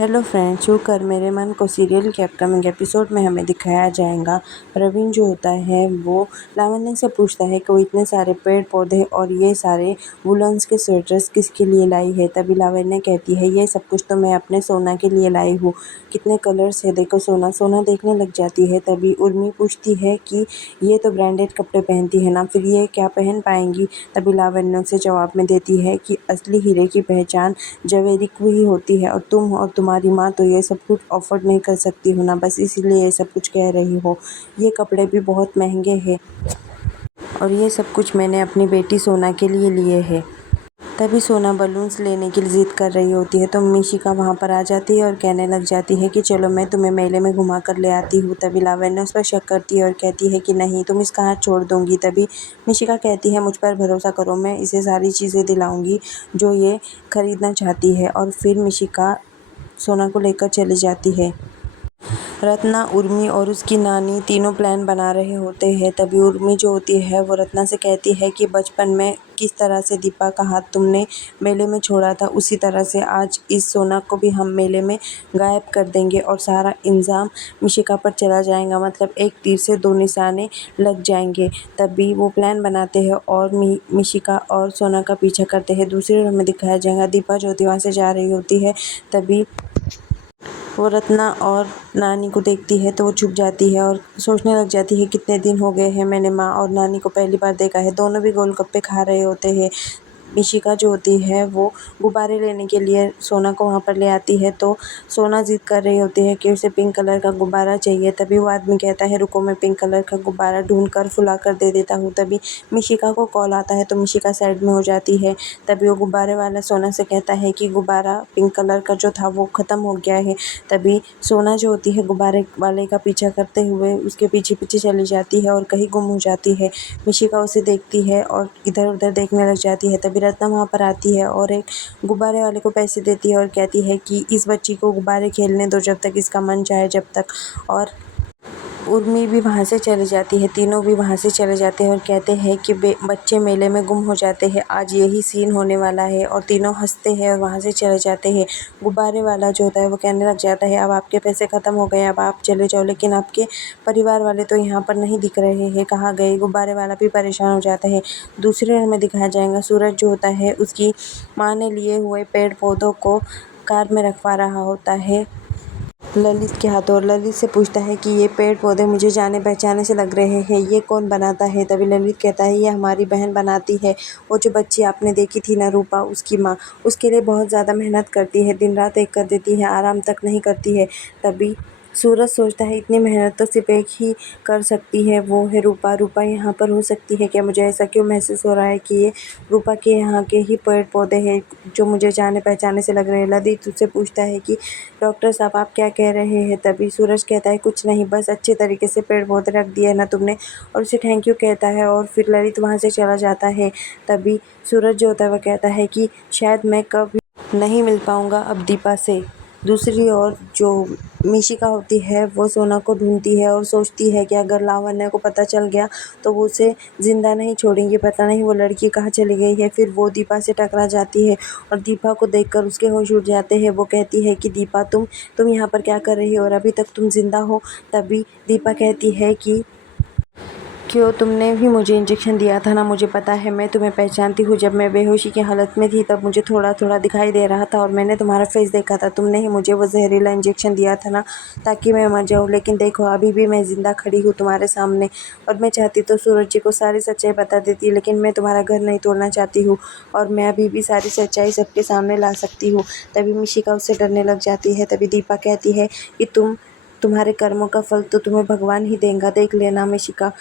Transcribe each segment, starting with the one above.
Hello friends, छू कर मेरे मन को सीरियल के अपकमिंग एपिसोड में हमें दिखाया जाएगा। प्रवीण जो होता है वो लावण्य से पूछता है कि वो इतने सारे पेड़ पौधे और ये सारे वुलन्स के स्वेटर्स किसके लिए लाई है। तभी लावण्य कहती है ये सब कुछ तो मैं अपने सोना के लिए लाई हूँ, कितने कलर्स है देखो। सोना सोना देखने लग जाती है। तभी उर्मी पूछती है कि ये तो ब्रांडेड कपड़े पहनती है ना, फिर ये क्या पहन पाएंगी। तभी लावण्य उसे जवाब में देती है कि असली हीरे की पहचान जवेरी को ही होती है और तुम और तुम्हारी माँ तो ये सब कुछ अफोर्ड नहीं कर सकती हो ना, बस इसीलिए ये सब कुछ कह रही हो। ये कपड़े भी बहुत महंगे हैं और ये सब कुछ मैंने अपनी बेटी सोना के लिए लिए हैं। तभी सोना बलून्स लेने की जिद कर रही होती है तो मिशिका वहाँ पर आ जाती है और कहने लग जाती है कि चलो मैं तुम्हें मेले में घुमा कर ले आती हूँ। तभी लावण्य उस पर शक करती है और कहती है कि नहीं, तुम इसका हाथ छोड़ दूंगी। तभी मिशिका कहती है मुझ पर भरोसा करो, मैं इसे सारी चीज़ें दिलाऊंगी जो ये खरीदना चाहती है। और फिर मिशिका सोना को लेकर चली जाती है। रत्ना, उर्मी और उसकी नानी तीनों प्लान बना रहे होते हैं। तभी उर्मी जो होती है वो रत्ना से कहती है कि बचपन में किस तरह से दीपा का हाथ तुमने मेले में छोड़ा था, उसी तरह से आज इस सोना को भी हम मेले में गायब कर देंगे और सारा इल्ज़ाम मिशिका पर चला जाएगा। मतलब एक तीर से दो निशाने लग जाएंगे। तभी वो प्लान बनाते हैं और मिशिका और सोना का पीछा करते हैं। दूसरी ओर में दिखाया जाएगा दीपा जो होती है वहाँ से जा रही होती है। तभी वो रत्ना और नानी को देखती है तो वो छुप जाती है और सोचने लग जाती है कितने दिन हो गए हैं मैंने माँ और नानी को पहली बार देखा है। दोनों भी गोलगप्पे खा रहे होते हैं। मिशिका जो होती है वो गुब्बारे लेने के लिए सोना को वहाँ पर ले आती है तो सोना ज़िद कर रही होती है कि उसे पिंक कलर का गुब्बारा चाहिए। तभी वो आदमी कहता है रुको, मैं पिंक कलर का गुब्बारा ढूंढ कर फुला कर दे देता हूँ। तभी मिशिका को कॉल आता है तो मिशिका साइड में हो जाती है। तभी वो गुब्बारे वाला सोना से कहता है कि गुब्बारा पिंक कलर का जो था वो ख़त्म हो गया है। तभी सोना जो होती है गुब्बारे वाले का पीछा करते हुए उसके पीछे पीछे चली जाती है और कहीं गुम हो जाती है। मिशिका उसे देखती है और इधर उधर देखने लग जाती है। तभी रत्ना वहाँ पर आती है और एक गुब्बारे वाले को पैसे देती है और कहती है कि इस बच्ची को गुब्बारे खेलने दो जब तक इसका मन चाहे जब तक। और उर्मी भी वहाँ से चले जाती है। तीनों भी वहाँ से चले जाते हैं और कहते हैं कि बच्चे मेले में गुम हो जाते हैं, आज यही सीन होने वाला है। और तीनों हंसते हैं और वहाँ से चले जाते हैं। गुब्बारे वाला जो होता है वो कहने लग जाता है अब आपके पैसे ख़त्म हो गए, अब आप चले जाओ, लेकिन आपके परिवार वाले तो यहाँ पर नहीं दिख रहे हैं, कहाँ गए। गुब्बारे वाला भी परेशान हो जाता है। दूसरे ओर में दिखाया जाएगा सूरज जो होता है उसकी माँ ने लिए हुए पेड़ पौधों को कार में रखवा रहा होता है ललित के हाथों और ललित से पूछता है कि ये पेड़ पौधे मुझे जाने पहचाने से लग रहे हैं, ये कौन बनाता है। तभी ललित कहता है ये हमारी बहन बनाती है, वो जो बच्ची आपने देखी थी ना रूपा, उसकी माँ उसके लिए बहुत ज़्यादा मेहनत करती है, दिन रात एक कर देती है, आराम तक नहीं करती है। तभी सूरज सोचता है इतनी मेहनत तो सिर्फ एक ही कर सकती है, वो है रूपा। रूपा यहाँ पर हो सकती है क्या? मुझे ऐसा क्यों महसूस हो रहा है कि ये रूपा के यहाँ के ही पेड़ पौधे हैं जो मुझे जाने पहचाने से लग रहे हैं। ललित उससे पूछता है कि डॉक्टर साहब आप क्या कह रहे हैं। तभी सूरज कहता है कुछ नहीं, बस अच्छे तरीके से पेड़ पौधे रख दिए ना तुमने, और उसे थैंक यू कहता है और फिर ललित वहाँ से चला जाता है। तभी सूरज जो होता है वह कहता है कि शायद मैं कभी नहीं मिल पाऊँगा अब दीपा से। दूसरी ओर जो मिशिका होती है वो सोना को ढूंढती है और सोचती है कि अगर लावण्य को पता चल गया तो वो उसे ज़िंदा नहीं छोड़ेंगे, पता नहीं वो लड़की कहाँ चली गई है। फिर वो दीपा से टकरा जाती है और दीपा को देखकर उसके होश उड़ जाते हैं। वो कहती है कि दीपा तुम यहाँ पर क्या कर रही हो और अभी तक तुम ज़िंदा हो। तभी दीपा कहती है कि क्यों, तुमने भी मुझे इंजेक्शन दिया था ना, मुझे पता है, मैं तुम्हें पहचानती हूँ। जब मैं बेहोशी की हालत में थी तब मुझे थोड़ा थोड़ा दिखाई दे रहा था और मैंने तुम्हारा फेस देखा था। तुमने ही मुझे वो जहरीला इंजेक्शन दिया था ना ताकि मैं मर जाऊँ, लेकिन देखो अभी भी मैं ज़िंदा खड़ी हूँ तुम्हारे सामने। और मैं चाहती तो सूरज जी को सारी सच्चाई बता देती, लेकिन मैं तुम्हारा घर नहीं तोड़ना चाहती हूँ और मैं अभी भी सारी सच्चाई सबके सामने ला सकती हूँ। तभी मिशिका उससे डरने लग जाती है। तभी दीपा कहती है कि तुम्हारे कर्मों का फल तो तुम्हें भगवान ही देगा, देख लेना मिशिका।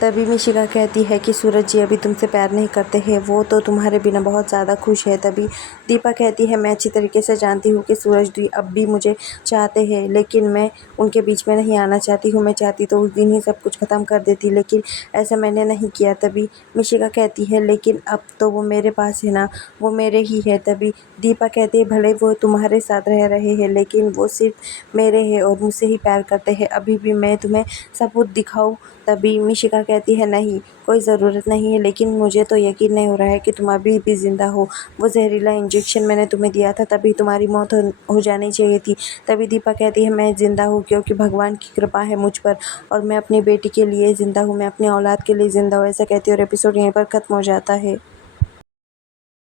तभी मिशिका कहती है कि सूरज जी अभी तुमसे प्यार नहीं करते हैं, वो तो तुम्हारे बिना बहुत ज़्यादा खुश है। तभी दीपा कहती है मैं अच्छी तरीके से जानती हूँ कि सूरज जी अब भी मुझे चाहते हैं, लेकिन मैं उनके बीच में नहीं आना चाहती हूँ। मैं चाहती तो उस दिन ही सब कुछ ख़त्म कर देती, लेकिन ऐसा मैंने नहीं किया। तभी मिशिका कहती है लेकिन अब तो वो मेरे पास है ना, वो मेरे ही है। तभी दीपा कहती है भले वो तुम्हारे साथ रह रहे हैं लेकिन वो सिर्फ मेरे हैं और मुझसे ही प्यार करते हैं, अभी भी मैं तुम्हें सबूत दिखाऊँ। तभी मिशिका कहती है नहीं, कोई ज़रूरत नहीं है, लेकिन मुझे तो यकीन नहीं हो रहा है कि तुम अभी भी ज़िंदा हो। वो जहरीला इंजेक्शन मैंने तुम्हें दिया था तभी तुम्हारी मौत हो जानी चाहिए थी। तभी दीपा कहती है मैं ज़िंदा हूँ क्योंकि भगवान की कृपा है मुझ पर और मैं अपनी बेटी के लिए ज़िंदा हूँ, मैं अपनी औलाद के लिए ज़िंदा हूँ। ऐसा कहती है और एपिसोड यहीं पर ख़त्म हो जाता है।